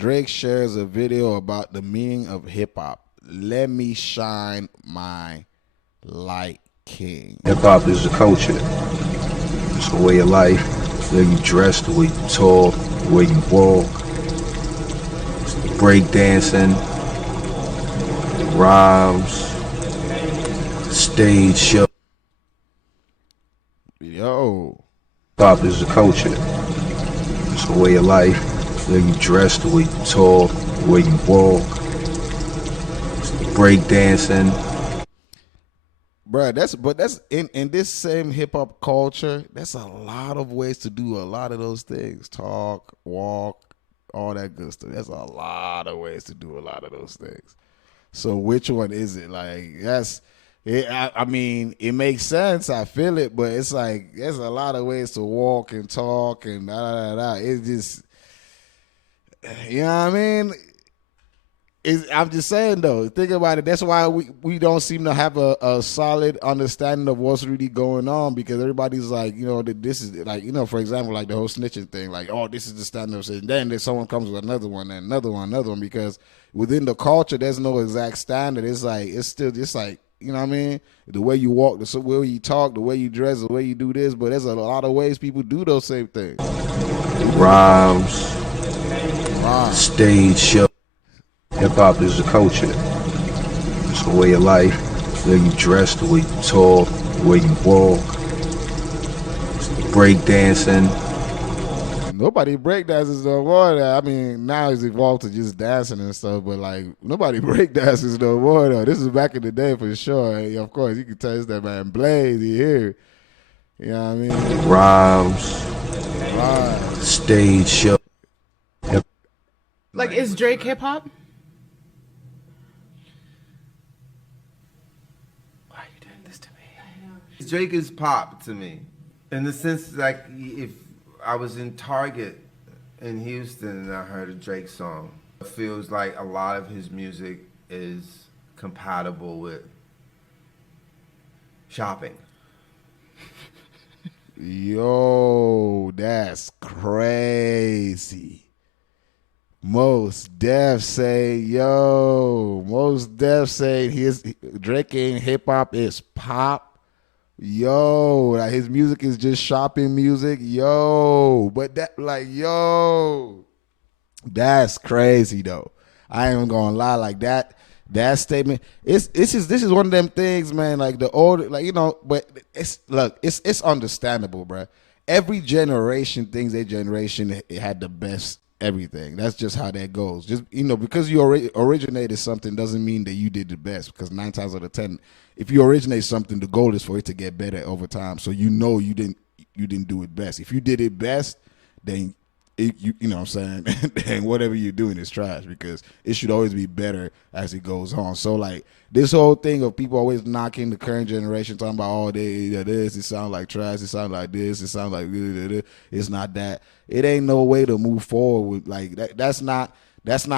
Drake shares a video about the meaning of hip hop. Let me shine my light, King. Hip hop is a culture. It's a way of life. The way you dress, the way you talk, the way you walk. It's the break dancing, the rhymes, the stage show. Yo. Hip hop is a culture. It's a way of life. The way you dress, the way you talk, the way you walk. It's the break dancing. Bruh, that's in this same hip hop culture, that's a lot of ways to do a lot of those things. Talk, walk, all that good stuff. That's a lot of ways to do a lot of those things. So which one is it? Like that's it, I mean, it makes sense. I feel it, but it's like there's a lot of ways to walk and talk and da da da da. It's just, you know what I mean? I'm just saying though, think about it. That's why we don't seem to have a solid understanding of what's really going on, because everybody's like, you know, that this is like, you know, for example, like the whole snitching thing, like, oh, this is the standard. And then someone comes with another one and another one, because within the culture, there's no exact standard. It's like, it's still just like, you know what I mean? The way you walk, the way you talk, the way you dress, the way you do this, but there's a lot of ways people do those same things. Rhymes, stage show. Hip hop is a culture. It's a way of life. The way you dress, the way you talk, the way you walk. It's the break dancing. Nobody break dances no more. I mean, now it's evolved to just dancing and stuff, but like nobody break dances no more though. This is back in the day for sure. And of course, you can tell it's that man Blaze here. You know what I mean? Rhymes, stage show. Like, is Drake hip hop? Drake is pop to me, in the sense like if I was in Target in Houston and I heard a Drake song, it feels like a lot of his music is compatible with shopping. Yo, that's crazy. Most Def say his Drake ain't hip hop, is pop. Yo, like his music is just shopping music. Yo, but that's crazy though. I ain't even gonna lie, like that statement. This is one of them things, man. Like the old, like, you know, but it's understandable, bro. Every generation thinks their generation had the best everything. That's just how that goes. Just, you know, because you originated something doesn't mean that you did the best. Because 9 times out of 10, if you originate something, the goal is for it to get better over time. So you know you didn't do it best. If you did it best, then you know what I'm saying, then whatever you're doing is trash, because it should always be better as it goes on. So like this whole thing of people always knocking the current generation, talking about all this, it sounds like trash, it sounds like this, it sounds like it's not that. It ain't no way to move forward with like that. That's not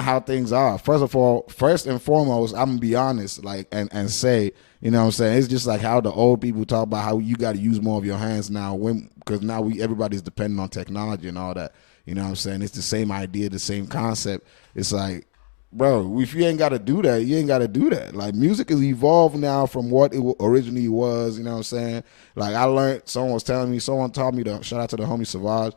how things are. First and foremost, I'm gonna be honest, like and say, you know what I'm saying, it's just like how the old people talk about how you got to use more of your hands now, because now everybody's dependent on technology and all that. You know what I'm saying? It's the same idea, the same concept. It's like, bro, if you ain't got to do that, you ain't got to do that. Like, music is evolved now from what it originally was, you know what I'm saying? Like, I learned, someone taught me shout out to the homie Savage.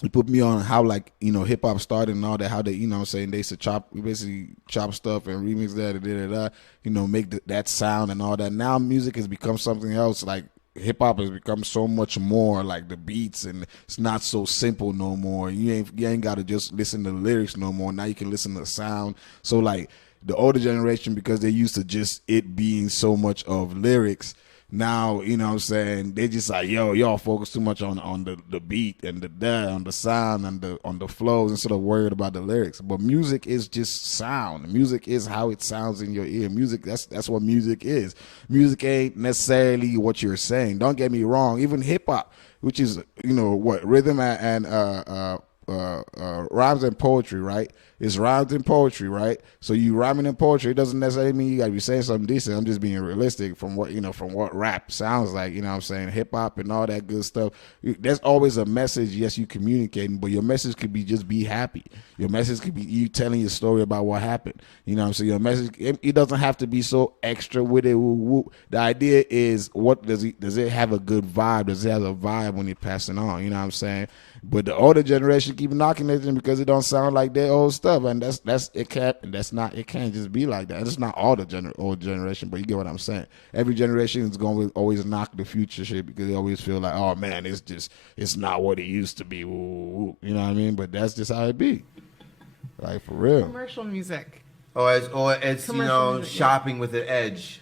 He put me on how, like, you know, hip-hop started and all that, how they, you know what I'm saying, they used to basically chop stuff and remix that and you know, make that sound and all that. Now music has become something else. Like, hip-hop has become so much more like the beats, and it's not so simple no more. You ain't got to just listen to the lyrics no more. Now you can listen to the sound. So, like, the older generation, because they're used to just it being so much of lyrics, now, you know what I'm saying, they just like, yo, y'all focus too much on the beat and on the sound and on the flows instead of worried about the lyrics. But music is just sound. Music is how it sounds in your ear. Music, that's what music is. Music ain't necessarily what you're saying. Don't get me wrong. Even hip hop, which is, you know, what, rhythm and rhymes and poetry, right? It's rhymes and poetry, right? So you rhyming in poetry, it doesn't necessarily mean you gotta be saying something decent. I'm just being realistic from what from what rap sounds like. You know what I'm saying? Hip hop and all that good stuff. There's always a message. Yes, you communicating, but your message could be just be happy. Your message could be you telling your story about what happened. You know what I'm saying? Your message it doesn't have to be so extra with it. Woo, woo. The idea is what does it have a good vibe? Does it have a vibe when you're passing on? You know what I'm saying? But the older generation keep knocking at them because it don't sound like their old stuff, and it can't just be like that. It's not all the old generation, but you get what I'm saying. Every generation is going to always knock the future shit because they always feel like, oh man, it's not what it used to be. Woo, woo, woo. You know what I mean? But that's just how it be, like for real. Commercial music. Or it's Commercial music, shopping with an edge,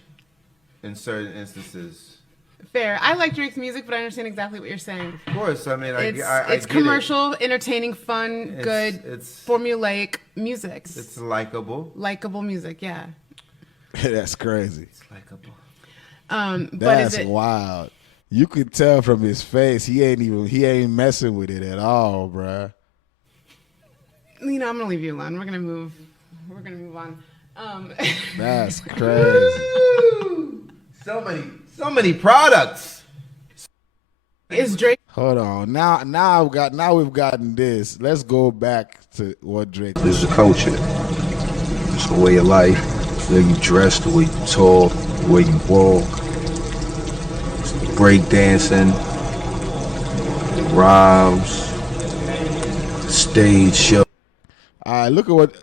in certain instances. Fair. I like Drake's music, but I understand exactly what you're saying. Of course, I mean, It's I get commercial, entertaining, fun, It's- good, it's- formulaic music. It's likable. Likable music, yeah. That's crazy. It's likable. But That's is it wild. You could tell from his face he ain't messing with it at all, bruh. I'm gonna leave you alone. We're gonna move on. That's crazy. So many products. Is Drake Hold on. Now we've gotten this. Let's go back to what Drake. This is a culture. It's a way of life. The way you dress, the way you talk, the way you walk. It's the break dancing, the rhymes, the stage show. All right, look at what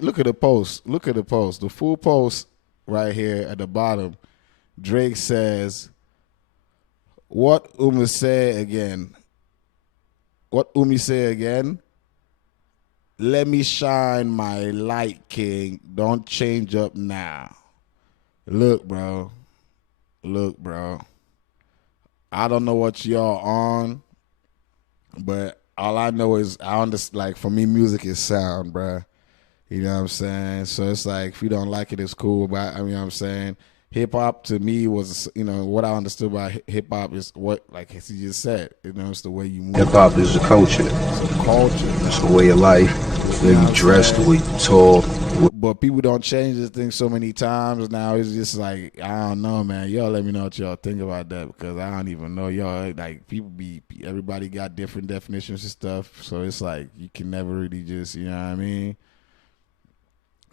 look at the post. Look at the post. The full post right here at the bottom. Drake says, "What Umi say again? What Umi say again? Let me shine my light, king. Don't change up now. Look, bro. Look, bro. I don't know what y'all on, but all I know is I understand. Like for me, music is sound, bro. You know what I'm saying? So it's like if you don't like it, it's cool. But I mean, you know what I'm saying hip hop to me was, what I understood about hip hop is what, like he just said, it's the way you move. Hip hop is a culture. It's a culture. It's a way of life. The way you dress, the way you talk. But people don't change this thing so many times now. It's just like, I don't know, man. Y'all let me know what y'all think about that because I don't even know. Y'all, like, everybody got different definitions and stuff. So it's like, you can never really just, you know what I mean?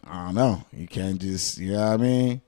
I don't know. You can't just, you know what I mean?